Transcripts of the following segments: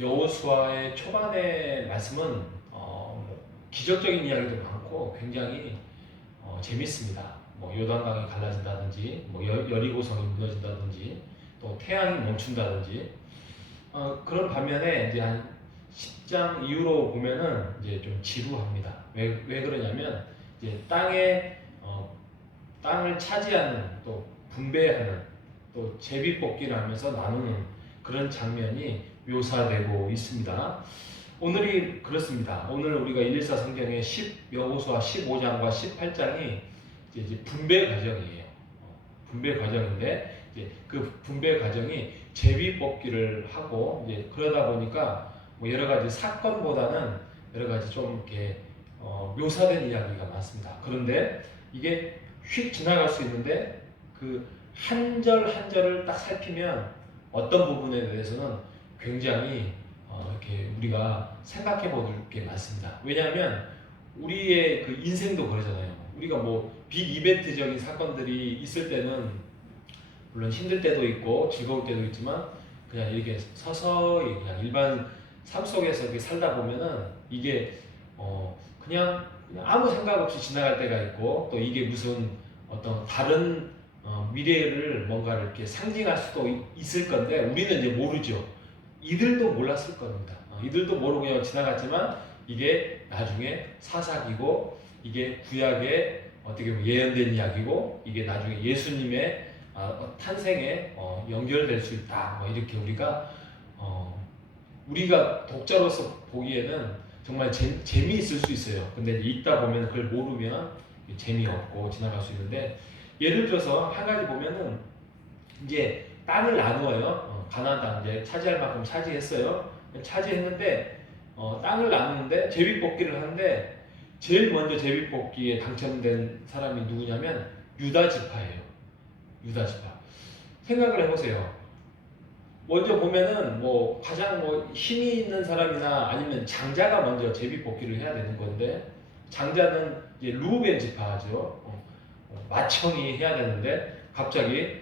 여호수아의 초반의 말씀은 기적적인 이야기도 많고 굉장히 재밌습니다. 뭐 요단강이 갈라진다든지, 뭐 여리고성이 무너진다든지, 또 태양이 멈춘다든지. 그런 반면에 이제 한 10장 이후로 보면은 이제 좀 지루합니다. 왜 그러냐면 이제 땅을 차지하는, 또 분배하는, 또 제비뽑기를 하면서 나누는 그런 장면이 묘사되고 있습니다. 오늘이 그렇습니다. 오늘 우리가 114 성경의 여호수아 15장과 18장이 이제 분배 과정이에요. 분배 과정인데 이제 그 분배 과정이 제비 뽑기를 하고, 이제 그러다 보니까 뭐 여러 가지 사건보다는 여러 가지 좀 이렇게 묘사된 이야기가 많습니다. 그런데 이게 휙 지나갈 수 있는데 그 한 절 한 절을 딱 살피면 어떤 부분에 대해서는 굉장히 이렇게 우리가 생각해 볼 게 많습니다. 왜냐하면 우리의 그 인생도 그러잖아요. 우리가 뭐 빅이벤트적인 사건들이 있을 때는 물론 힘들 때도 있고 즐거울 때도 있지만 그냥 이렇게 서서히 그냥 일반 삶 속에서 이렇게 살다 보면은 이게 그냥 아무 생각 없이 지나갈 때가 있고, 또 이게 무슨 어떤 다른 미래를 뭔가를 이렇게 상징할 수도 있을 건데 우리는 이제 모르죠. 이들도 몰랐을 겁니다. 이들도 모르고 그냥 지나갔지만 이게 나중에 사사기고, 이게 구약의 어떻게 보면 예언된 이야기고, 이게 나중에 예수님의 탄생에 연결될 수 있다. 뭐 이렇게 우리가 독자로서 보기에는 정말 재미있을 수 있어요. 근데 읽다 보면 그걸 모르면 재미없고 지나갈 수 있는데, 예를 들어서 한 가지 보면은 이제 땅을 나누어요. 가나안 땅 이제 차지할 만큼 차지했어요. 차지했는데 땅을 나누는데 제비뽑기를 하는데, 제일 먼저 제비뽑기에 당첨된 사람이 누구냐면 유다 지파예요. 유다 지파. 생각을 해보세요. 먼저 보면은 뭐 가장 뭐 힘이 있는 사람이나 아니면 장자가 먼저 제비뽑기를 해야 되는 건데, 장자는 이제 루벤 지파죠. 맏형이 해야 되는데 갑자기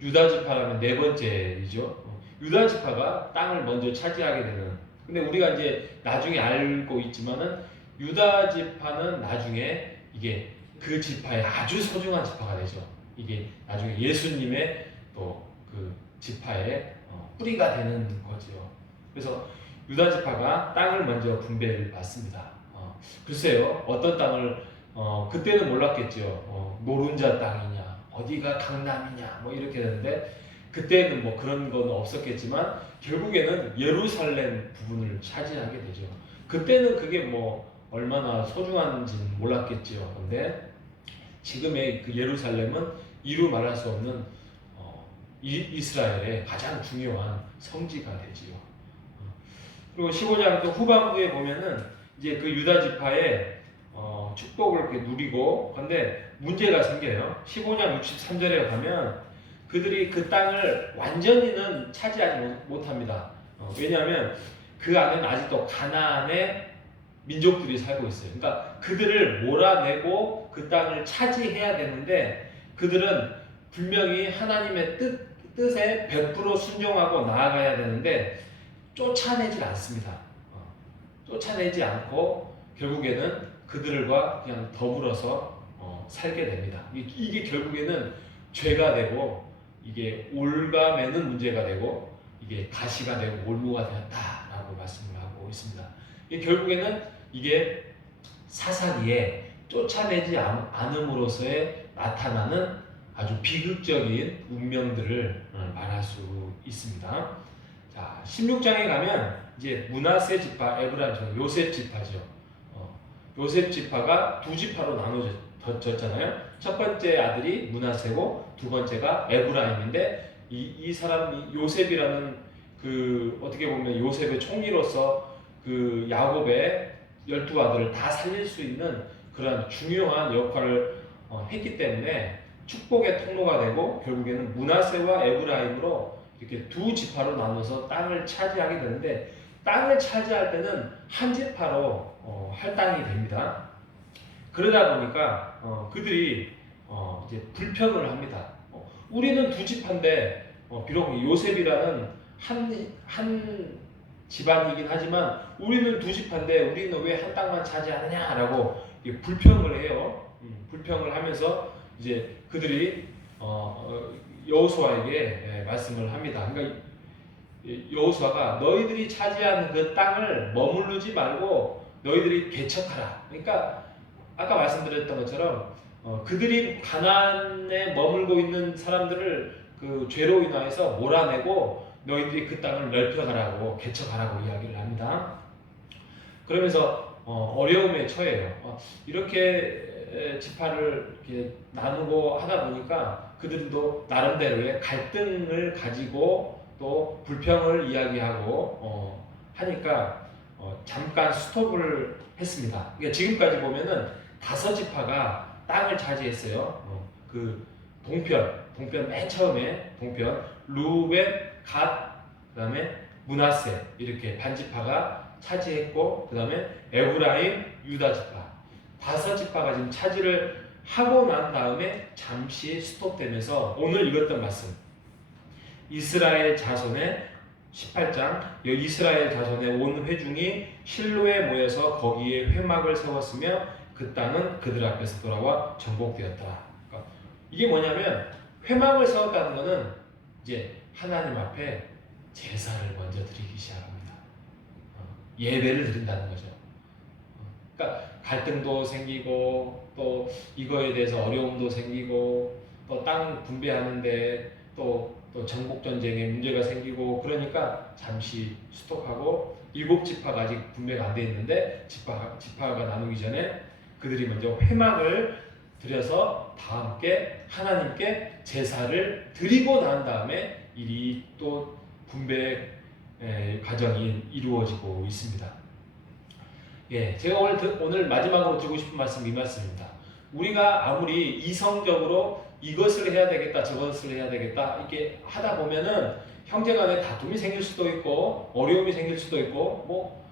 유다 지파라면 네 번째이죠. 유다 지파가 땅을 먼저 차지하게 되는. 근데 우리가 이제 나중에 알고 있지만은 유다 지파는 나중에 이게 그 지파의 아주 소중한 지파가 되죠. 이게 나중에 예수님의 또 그 지파의 뿌리가 되는 거죠. 그래서 유다 지파가 땅을 먼저 분배를 받습니다. 글쎄요, 어떤 땅을 그때는 몰랐겠죠. 노른자 땅이냐, 어디가 강남이냐, 뭐 이렇게 되는데, 그때는 뭐 그런 건 없었겠지만 결국에는 예루살렘 부분을 차지하게 되죠. 그때는 그게 뭐 얼마나 소중한지는 몰랐겠죠. 근데 지금의 그 예루살렘은 이루 말할 수 없는 이스라엘의 가장 중요한 성지가 되지요. 그리고 15장 또 후반부에 보면은 이제 그 유다 지파의 축복을 이렇게 누리고, 근데 문제가 생겨요. 15장 63절에 가면 그들이 그 땅을 완전히는 차지하지 못합니다. 왜냐하면 그 안에는 아직도 가나안의 민족들이 살고 있어요. 그러니까 그들을 몰아내고 그 땅을 차지해야 되는데, 그들은 분명히 하나님의 뜻에 100% 순종하고 나아가야 되는데 쫓아내질 않습니다. 쫓아내지 않고 결국에는 그들과 그냥 더불어서 살게 됩니다. 이게 결국에는 죄가 되고, 이게 올가매는 문제가 되고, 이게 가시가 되고 올무가 되었다라고 말씀을 하고 있습니다. 이게 결국에는 이게 사사기에 쫓아내지 않음으로써의 나타나는 아주 비극적인 운명들을 말할 수 있습니다. 자, 16장에 가면 이제 므낫세 지파, 에브라임, 요셉 지파죠. 요셉 지파가 두 지파로 나눠졌잖아요. 첫 번째 아들이 므낫세고 두 번째가 에브라임인데, 이 사람이 요셉이라는 그 어떻게 보면 요셉의 총리로서 그 야곱의 12아들을 다 살릴 수 있는 그런 중요한 역할을 했기 때문에 축복의 통로가 되고, 결국에는 므낫세와 에브라임으로 이렇게 두 지파로 나눠서 땅을 차지하게 되는데, 땅을 차지할 때는 한 지파로 할당이 됩니다. 그러다 보니까 그들이 이제 불평을 합니다. 우리는 두 지파인데 비록 요셉이라는 한 집안이긴 하지만 우리는 두 지파인데 우리는 왜 한 땅만 차지하느냐라고 불평을 해요. 불평을 하면서 이제 그들이 여호수아에게 말씀을 합니다. 그러니까 여호수아가 너희들이 차지한 그 땅을 머무르지 말고 너희들이 개척하라. 그러니까 아까 말씀드렸던 것처럼 그들이 가나안에 머물고 있는 사람들을 그 죄로 인하여서 몰아내고 너희들이 그 땅을 넓혀가라고 개척하라고 이야기를 합니다. 그러면서 어려움에 처해요. 이렇게 지파를 이렇게 나누고 하다 보니까 그들도 나름대로의 갈등을 가지고 또 불평을 이야기하고 하니까 잠깐 스톱을 했습니다. 그러니까 지금까지 보면은 5지파가 땅을 차지했어요. 그 동편 맨 처음에 동편 루벤, 갓, 그다음에 므낫세 이렇게 반지파가 차지했고 그다음에 에브라임, 유다 지파 5지파가 지금 차지를 하고 난 다음에 잠시 스톱되면서 오늘 읽었던 말씀 이스라엘 자손의 18장 이스라엘 자손의 온 회중이 실로에 모여서 거기에 회막을 세웠으며 그 땅은 그들 앞에서 돌아와 정복되었다. 그러니까 이게 뭐냐면 회막을 세웠다는 것은 이제 하나님 앞에 제사를 먼저 드리기 시작합니다. 예배를 드린다는 거죠. 그러니까 갈등도 생기고 또 이거에 대해서 어려움도 생기고 또 땅 분배하는데 또 정복 전쟁에 문제가 생기고 그러니까 잠시 스톱하고 7지파가 아직 분배가 안 돼 있는데 지파가 나누기 전에 그들이 먼저 회막을 드려서 다 함께 하나님께 제사를 드리고 난 다음에 일이 또 분배 과정이 이루어지고 있습니다. 예, 제가 오늘 마지막으로 드리고 싶은 말씀 이 말씀입니다. 우리가 아무리 이성적으로 이것을 해야 되겠다, 저것을 해야 되겠다 이렇게 하다 보면은 형제간에 다툼이 생길 수도 있고 어려움이 생길 수도 있고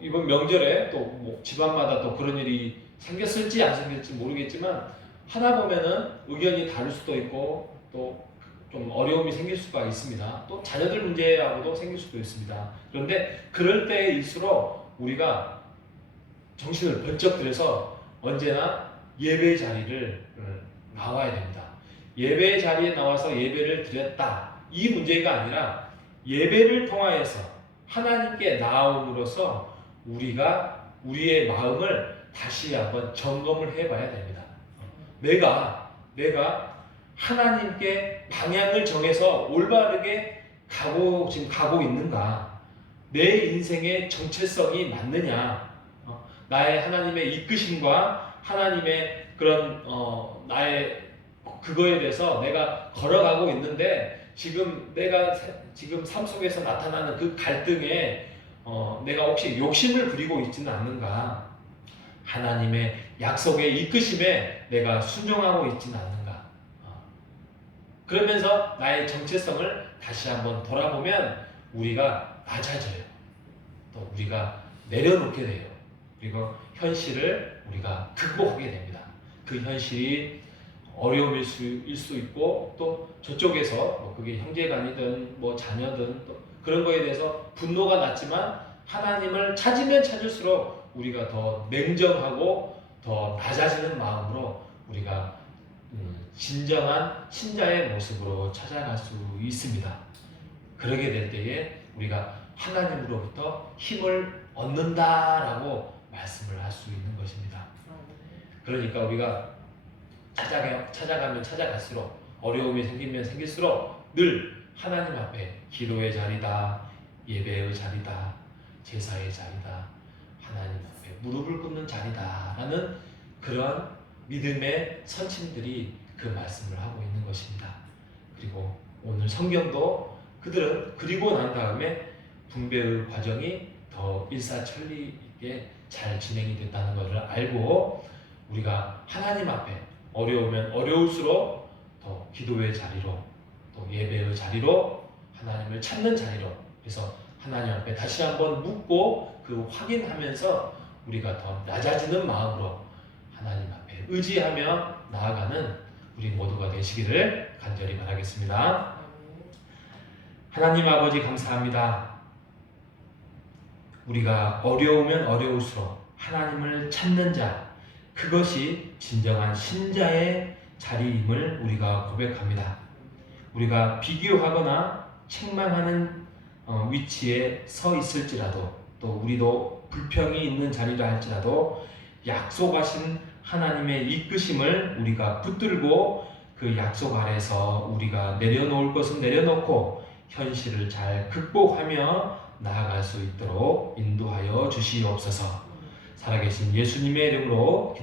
이번 명절에 또 집안마다 또 그런 일이 생겼을지 안 생겼을지 모르겠지만 하다 보면은 의견이 다를 수도 있고 또 좀 어려움이 생길 수가 있습니다. 또 자녀들 문제하고도 생길 수도 있습니다. 그런데 그럴 때일수록 우리가 정신을 번쩍 들여서 언제나 예배 자리를 나와야 됩니다. 예배 자리에 나와서 예배를 드렸다. 이 문제가 아니라 예배를 통하여서 하나님께 나아옴으로써 우리가 우리의 마음을 다시 한번 점검을 해봐야 됩니다. 내가 하나님께 방향을 정해서 올바르게 지금 가고 있는가? 내 인생의 정체성이 맞느냐? 나의 하나님의 이끄심과 하나님의 그런 나의 그거에 대해서 내가 걸어가고 있는데 내가 지금 삶 속에서 나타나는 그 갈등에 내가 혹시 욕심을 부리고 있지는 않는가? 하나님의 약속의 이끄심에 내가 순종하고 있지는 않는가? 그러면서 나의 정체성을 다시 한번 돌아보면 우리가 낮아져요. 또 우리가 내려놓게 돼요. 그리고 현실을 우리가 극복하게 됩니다. 그 현실이 어려움일 수 있고 또 저쪽에서 그게 형제간이든 자녀든 또 그런 거에 대해서 분노가 났지만 하나님을 찾으면 찾을수록 우리가 더 냉정하고 더 낮아지는 마음으로 우리가 진정한 신자의 모습으로 찾아갈 수 있습니다. 그러게 될 때에 우리가 하나님으로부터 힘을 얻는다라고 말씀을 할 수 있는 것입니다. 그러니까 우리가 찾아가면 찾아갈수록 어려움이 생기면 생길수록 늘 하나님 앞에 기도의 자리다, 예배의 자리다, 제사의 자리다, 하나님 앞에 무릎을 꿇는 자리다 라는 그런 믿음의 선친들이 그 말씀을 하고 있는 것입니다. 그리고 오늘 성경도 그들은 그리고 난 다음에 분배의 과정이 더 일사천리 있게 잘 진행이 됐다는 것을 알고 우리가 하나님 앞에 어려우면 어려울수록 더 기도의 자리로 또 예배의 자리로 하나님을 찾는 자리로 그래서 하나님 앞에 다시 한번 묻고 그 확인하면서 우리가 더 낮아지는 마음으로 하나님 앞에 의지하며 나아가는 우리 모두가 되시기를 간절히 바라겠습니다. 하나님 아버지 감사합니다. 우리가 어려우면 어려울수록 하나님을 찾는 자, 그것이 진정한 신자의 자리임을 우리가 고백합니다. 우리가 비교하거나 책망하는 위치에 서 있을지라도, 또 우리도 불평이 있는 자리라 할지라도 약속하신 하나님의 이끄심을 우리가 붙들고 그 약속 아래서 우리가 내려놓을 것은 내려놓고 현실을 잘 극복하며 나아갈 수 있도록 인도하여 주시옵소서. 살아계신 예수님의 이름으로 기도